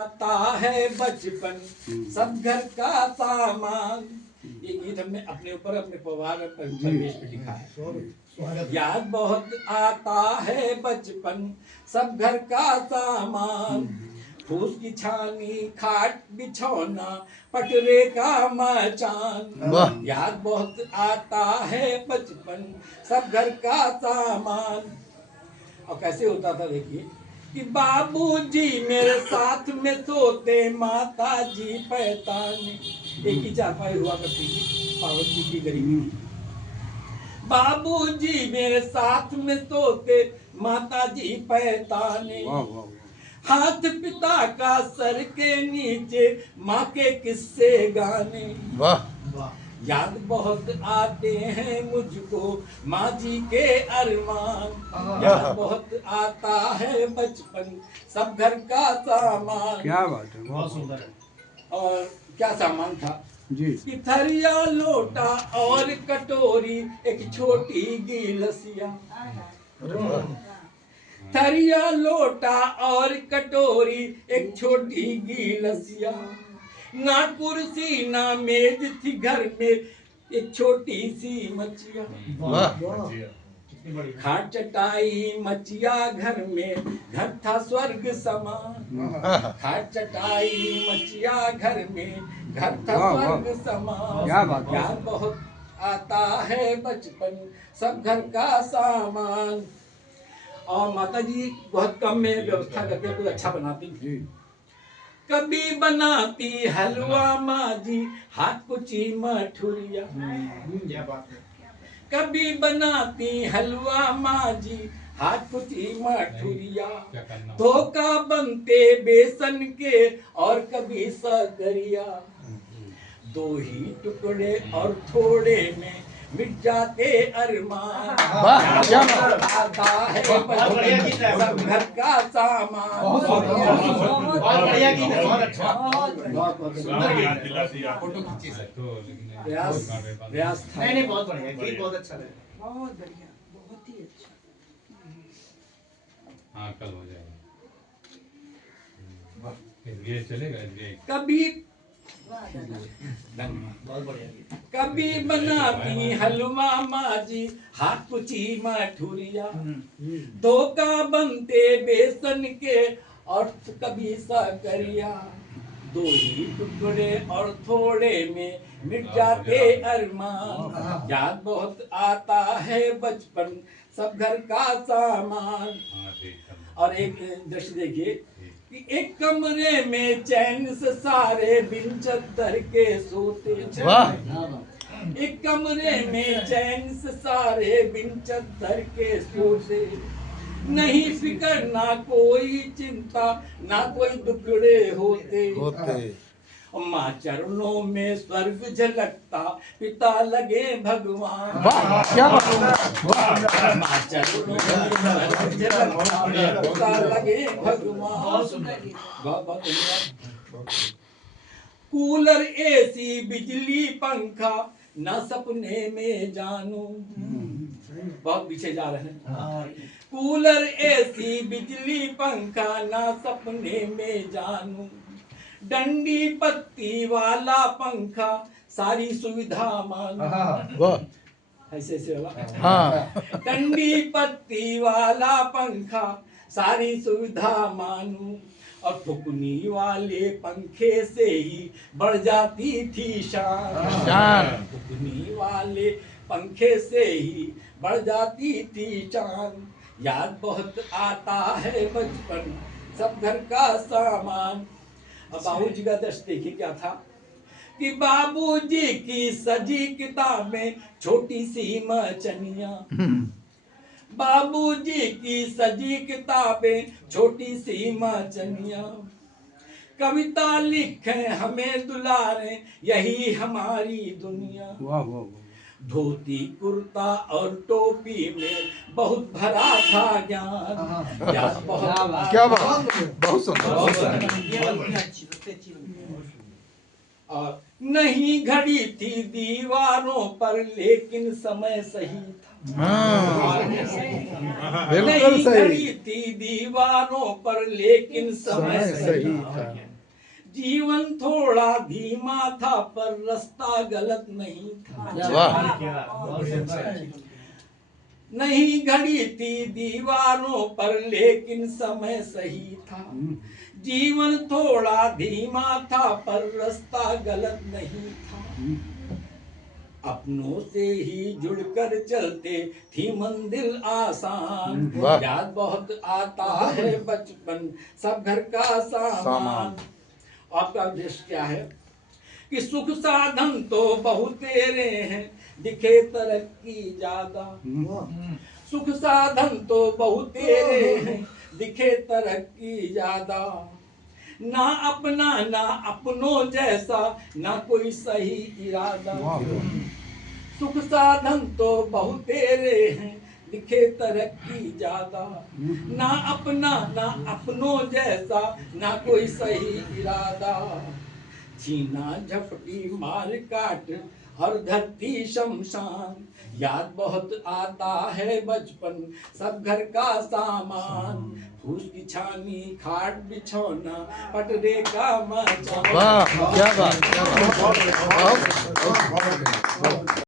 आता है बचपन सब घर का सामान। ये गीत हमने अपने ऊपर अपने परिवार परिवेश पे लिखा है। याद बहुत आता है बचपन सब घर का सामान, फूस की छानी खाट बिछौना पटरे का मचान। याद बहुत आता है बचपन सब घर का सामान। और कैसे होता था देखिए कि बाबूजी मेरे साथ में सोते, माता जी पैताने। एक ही चारपाई हुआ करती थी, पावर जी की गरीबी थी। बाबूजी मेरे साथ में सोते, माता जी पैताने। हाथ पिता का सर के नीचे, माँ के किस्से गाने। याद बहुत आते हैं मुझको माँ जी के अरमान। याद बहुत आता है बचपन सब घर का सामान। क्या बात है, बहुत सुंदर है। और क्या सामान था जी कि थरिया लोटा और कटोरी एक छोटी गिलसिया। थरिया लोटा और कटोरी एक छोटी गिलसिया। ना कुर्सी ना मेज थी घर में एक छोटी सी मचिया। खाट चटाई मचिया घर में, घर था स्वर्ग समान। खाट चटाई मचिया घर में, घर था स्वर्ग समान। याद बहुत आता है बचपन सब घर का सामान। और माता जी बहुत कम में व्यवस्था करके कुछ अच्छा बनाती थी। कभी बनाती हलवा माँ जी हाथ कुची मठुरिया। कभी बनाती हलवा माँ जी हाथ कुची मठुरिया। धोखा बनते बेसन के और कभी सकरिया। दो ही टुकड़े और थोड़े में मिट जाते अरमान। आता है सब घर का सामान। बहुत बढ़िया गीत है, बहुत अच्छा। फोटो खींची सर। प्रयास था। नहीं बहुत बढ़िया गीत, बहुत अच्छा लगा। बहुत बढ़िया, बहुत ही अच्छा। हाँ कल हो जाएगा। SBI चलेगा, SBI। कभी बहुत बढ़िया गीत। कभी बनाती हलवा माँ जी हाथ कुची मठुरिया। धोखा बनते बेसन के और कभी सकरिया। दो ही टुकड़े और थोड़े में मिट जाते अरमान। याद बहुत आता है बचपन सब घर का सामान। और एक दृश्य देखिए कि एक कमरे में चैन से सारे बिन चद्दर के सोते। एक कमरे में चैन से सारे बिन चद्दर के सोते। नहीं फिकर ना कोई चिंता ना कोई दुखड़े होते। माँ चरणों में स्वर्ग झलकता, पिता लगे भगवान। माँ चरणों में स्वर्ग झलकता, पिता लगे भगवान। बहुत धन्यवाद। कूलर एसी बिजली पंखा ना सपने में जानू। बहुत पीछे जा रहे हैं। कूलर एसी बिजली पंखा ना सपने में जानू। डंडी पत्ती वाला पंखा सारी सुविधा मानू। ऐसे ऐसे वाला। डंडी पत्ती वाला पंखा सारी सुविधा मानू। और फुकनी वाले पंखे से ही बढ़ जाती थी शान। फुकनी वाले पंखे से ही बढ़ जाती थी शान। याद बहुत आता है बचपन सब घर का सामान। अब बाबूजी का दृश्य देखिए क्या था कि बाबूजी की सजी किताबें छोटी सी मचनिया। बाबूजी की सजी किताबें छोटी सी मचनिया। कविता लिखे हमें दुलारे यही हमारी दुनिया। धोती कुर्ता और टोपी में बहुत भरा था ज्ञान। याद बहुत क्या बात, बहुत सुंदर। और नहीं घड़ी थी दीवारों पर लेकिन समय सही था। नहीं घड़ी थी दीवारों पर लेकिन समय सही था। जीवन थोड़ा धीमा था पर रास्ता गलत नहीं था। वाह बहुत सुंदर। नहीं घड़ी थी दीवारों पर लेकिन समय सही था। जीवन थोड़ा धीमा था पर रास्ता गलत नहीं था। अपनों से ही जुड़कर चलते थी मंजिल आसान। वाह। याद बहुत आता है बचपन सब घर का सामान। आपका उद्देश्य क्या है कि सुख साधन तो बहुत तेरे हैं दिखे तरक्की ज्यादा। सुख साधन तो बहुत तेरे हैं दिखे तरक्की ज्यादा। ना अपना ना अपनों जैसा ना कोई सही इरादा। सुख साधन तो बहुत तेरे हैं दिखे तरक्की ज्यादा। ना अपना ना अपनों जैसा ना कोई सही इरादा। छीना झपटी मार काट हर धरती शमशान। याद बहुत आता है बचपन सब घर का सामान। फूस की छानी खाट बिछौना पटरे का मचान। वाह क्या बात क्या बात।